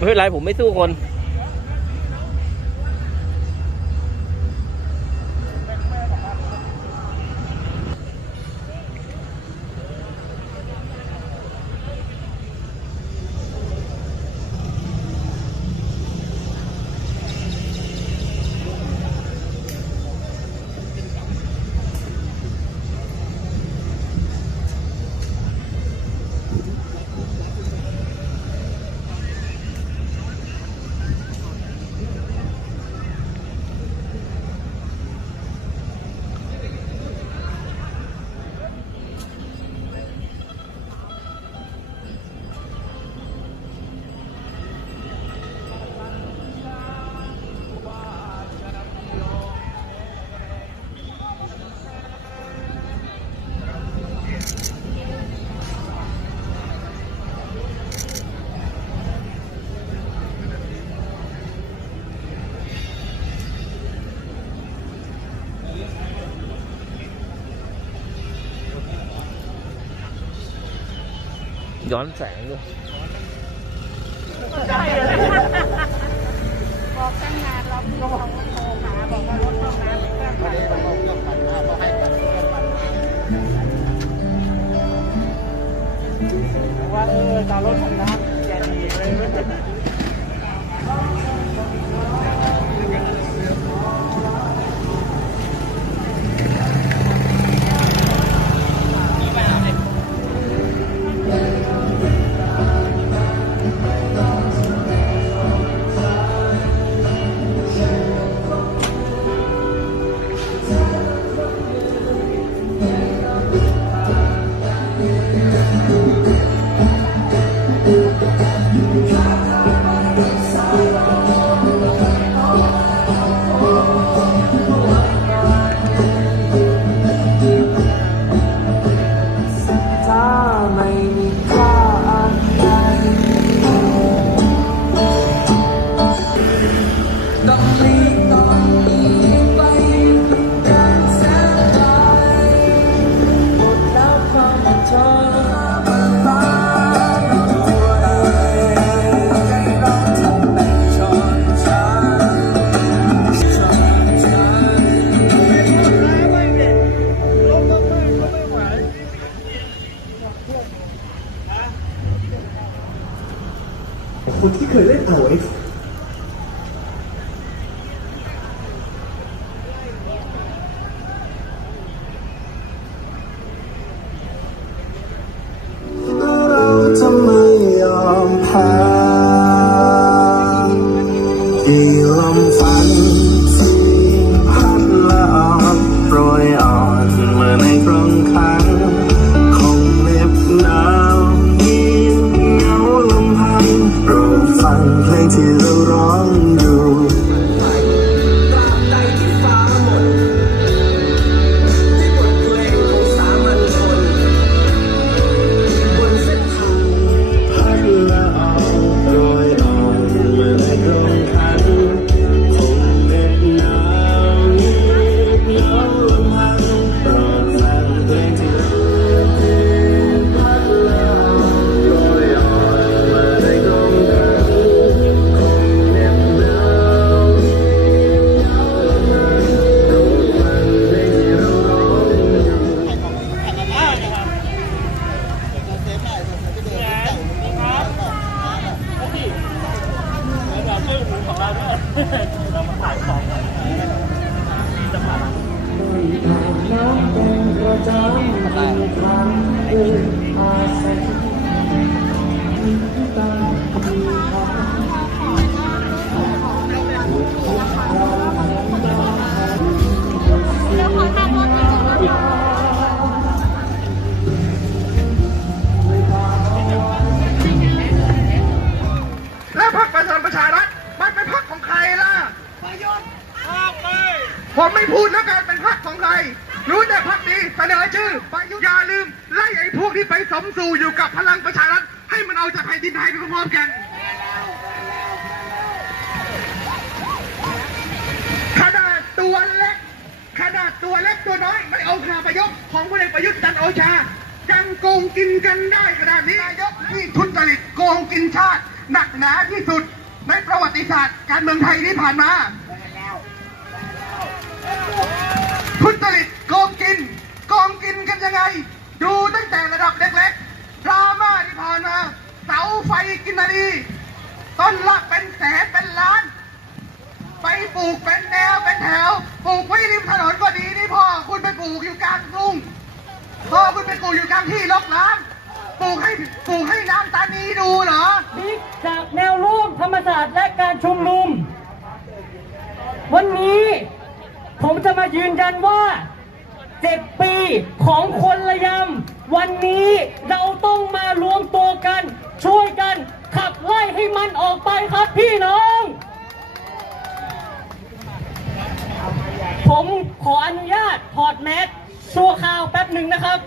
เฮ้ยไรผมไม่สู้คน ย้อนแสงด้วยบอกตั้งนานเราเราโทรหาบอกว่ารถเข้ามาเครื่องวันปั่นเราเอาเครื่องปั่นมาก็ให้กันเครื่องปั่นมาว่าเออตารถของน้ำแกดีเลย ที่ ผมไม่พูดแล้วกันเป็นพรรคของใคร รู้แต่พรรคนี้เสนอชื่อปยุทธอย่าลืม ไล่ไอ้พวกที่ไปสมสู่อยู่กับพลังประชารัฐ ให้มันเอาจากแผ่นดินไทยไปพร้อมๆกันขนาดตัวเล็กขนาดตัวเล็กตัวน้อย ไม่เอาคาประยุทธ์ของพลเอกประยุทธ์จันโอชายังโกงกินกันได้ขนาดนี้นายกที่ทุจริตโกงกินชาติ หนักหนาที่สุดในประวัติศาสตร์การเมืองไทยที่ผ่านมา ทุจริตโกงกินโกงกินกันยังไง ดูตั้งแต่ระดับเล็กๆดราม่าที่ผ่านมา เสาไฟกินนารีต้นละเป็นแสนเป็นล้าน ไปปลูกเป็นแนวเป็นแถวปลูกไว้ริมถนนก็ดีนี่พ่อคุณไปปลูกอยู่กลางกรุงพ่อคุณไปปลูกอยู่กลางที่รกร้างปลูกให้ปลูกให้น้ำตานีดูเหรอบิ๊กจากแนวร่วมธรรมศาสตร์และการชุมนุม วันนี้ มายืนยันว่าเจ็ดปีของคนละยำ วันนี้เราต้องมารวมตัวกัน ช่วยกันขับไล่ให้มันออกไปครับพี่น้อง ผมขออนุญาตถอดแมสชั่วคราวแป๊บหนึ่งนะครับ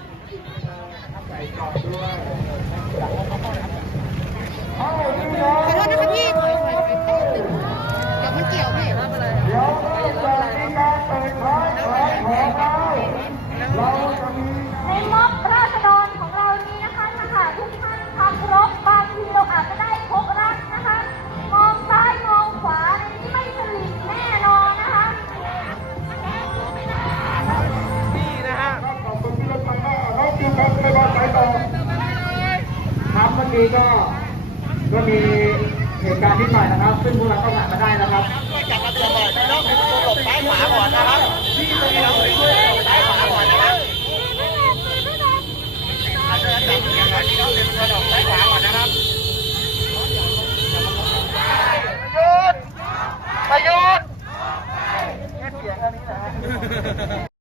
ขอโทษนะคะพี่ นี้ก็ก็มีเหตุการณ์นิดหน่อยนะครับ ซึ่งพวกเราก็ผ่านมาได้นะครับจากระเบียบเลยไม่ต้องหลบซ้ายขวาก่อนนะครับ